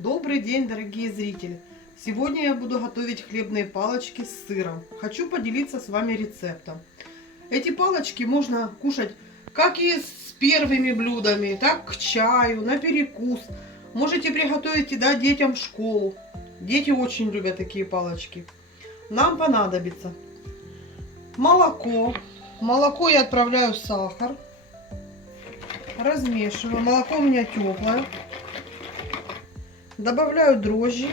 Добрый день, дорогие зрители! Сегодня я буду готовить хлебные палочки с сыром. Хочу поделиться с вами рецептом. Эти палочки можно кушать как и с первыми блюдами, так к чаю, на перекус. Можете приготовить и дать детям в школу. Дети очень любят такие палочки. Нам понадобится молоко. В молоко я отправляю сахар. Размешиваю. Молоко у меня теплое. Добавляю дрожжи.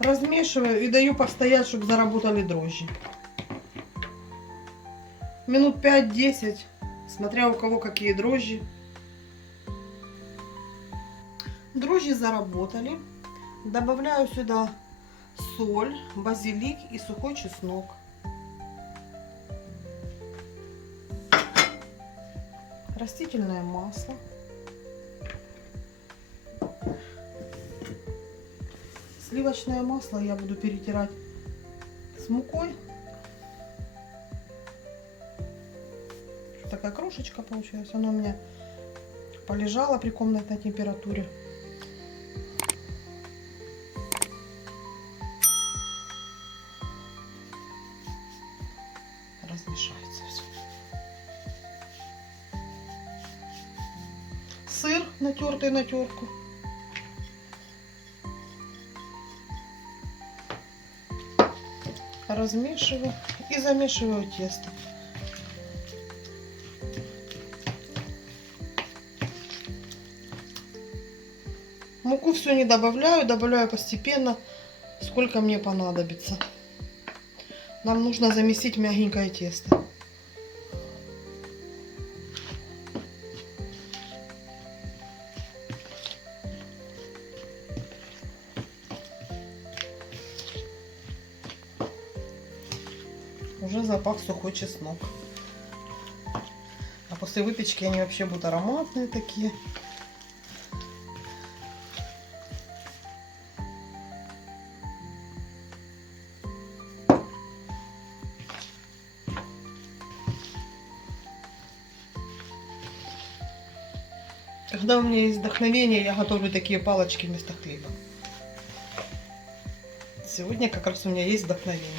Размешиваю и даю постоять, чтобы заработали дрожжи. Минут 5-10, смотря у кого какие дрожжи. Дрожжи заработали. Добавляю сюда соль, базилик и сухой чеснок. Растительное масло. Сливочное масло я буду перетирать с мукой. Такая крошечка получилась. Она у меня полежала при комнатной температуре. Размешается все. Сыр натертый на терку. Размешиваю и замешиваю тесто. Муку все не добавляю, добавляю постепенно, сколько мне понадобится. Нам нужно замесить мягенькое тесто. Уже запах сухой чеснок. А после выпечки они вообще будут ароматные такие. Когда у меня есть вдохновение, я готовлю такие палочки вместо хлеба. Сегодня как раз у меня есть вдохновение.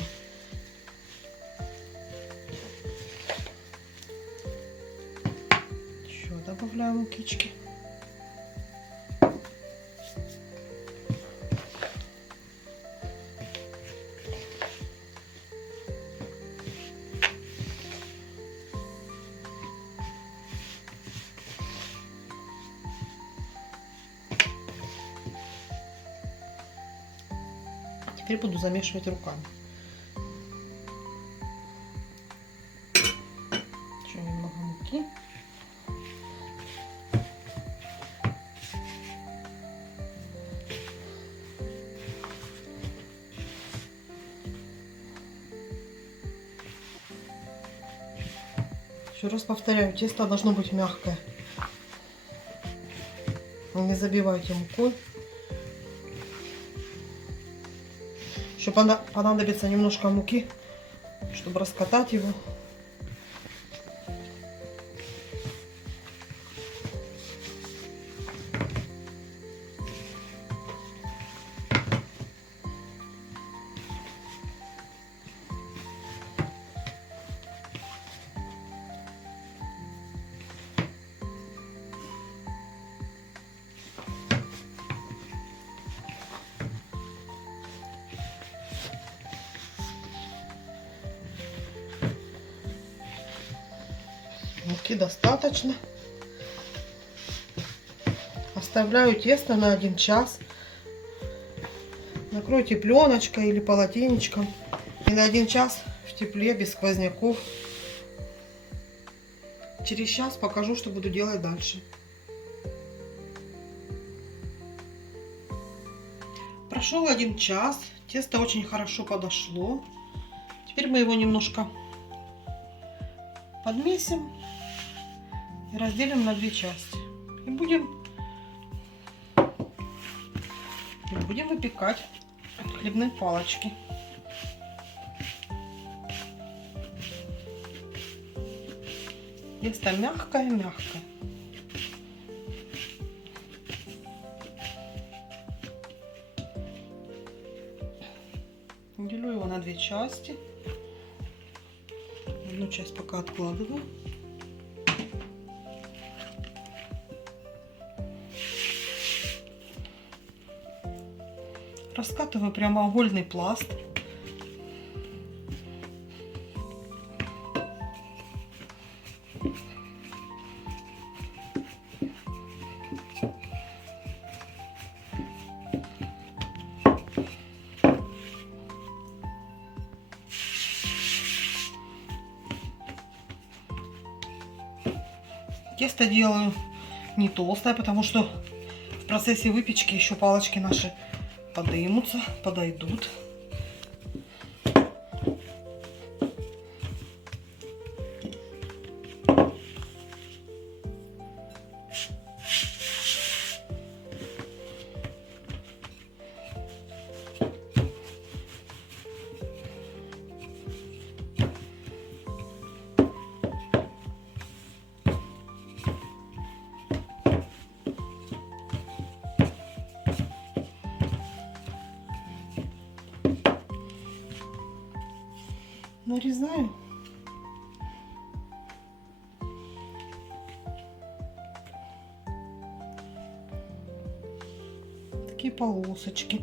Еще добавляю мукички. Теперь буду замешивать руками. Еще немного муки. Еще раз повторяю, тесто должно быть мягкое. Не забивайте мукой. Еще понадобится немножко муки, чтобы раскатать его. Муки достаточно. Оставляю тесто на 1 час. Накройте пленочкой или полотенечком. И на 1 час в тепле, без сквозняков. Через час покажу, что буду делать дальше. Прошел 1 час. Тесто очень хорошо подошло. Теперь мы его немножко подмесим и разделим на 2 части. И будем выпекать хлебные палочки. Тесто мягкое-мягкое. на две части. Одну часть пока откладываю. Раскатываю прямоугольный пласт. Тесто делаю не толстое, потому что в процессе выпечки еще палочки наши подымутся, подойдут. Нарезаю. Такие полосочки.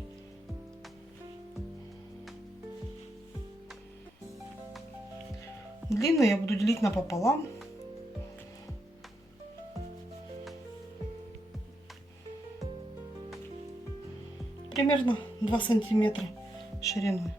Длинные я буду делить напополам. Примерно 2 сантиметра шириной.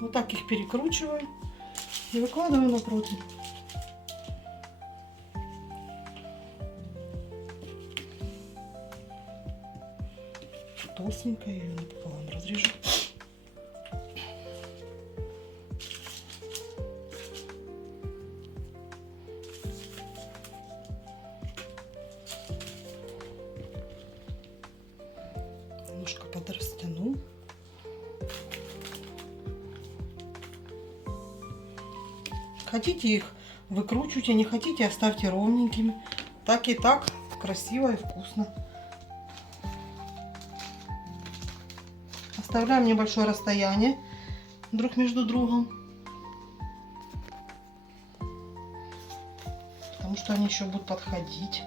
Вот так их перекручиваю и выкладываю на противень. Толстенько ее напополам разрежу. Немножко подрастяну. Хотите их выкручивайте, не хотите оставьте ровненькими. Так и так красиво и вкусно. Оставляем небольшое расстояние друг между другом, потому что они еще будут подходить.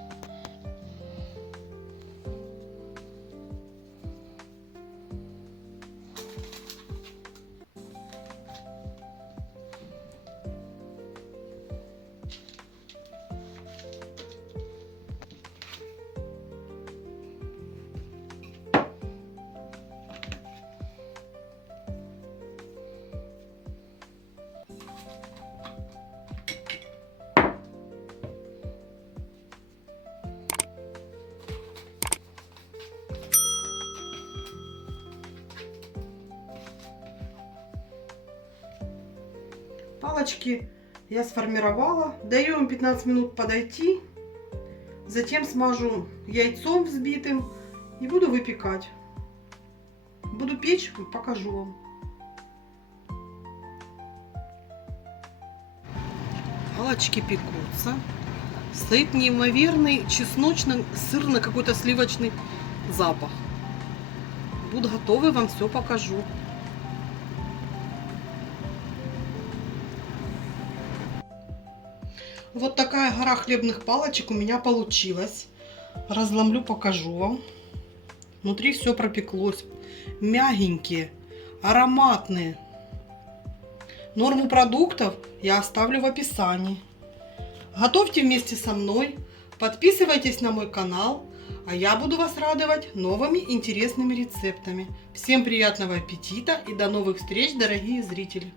Палочки я сформировала. Даю им 15 минут подойти. Затем смажу яйцом взбитым и буду выпекать. Буду печь, покажу вам. Палочки пекутся. Стоит неимоверный чесночно-сырный какой-то сливочный запах. Будут готовы, вам все покажу. Вот такая гора хлебных палочек у меня получилась. Разломлю, покажу вам. Внутри все пропеклось. Мягенькие, ароматные. Норму продуктов я оставлю в описании. Готовьте вместе со мной. Подписывайтесь на мой канал. А я буду вас радовать новыми интересными рецептами. Всем приятного аппетита и до новых встреч, дорогие зрители!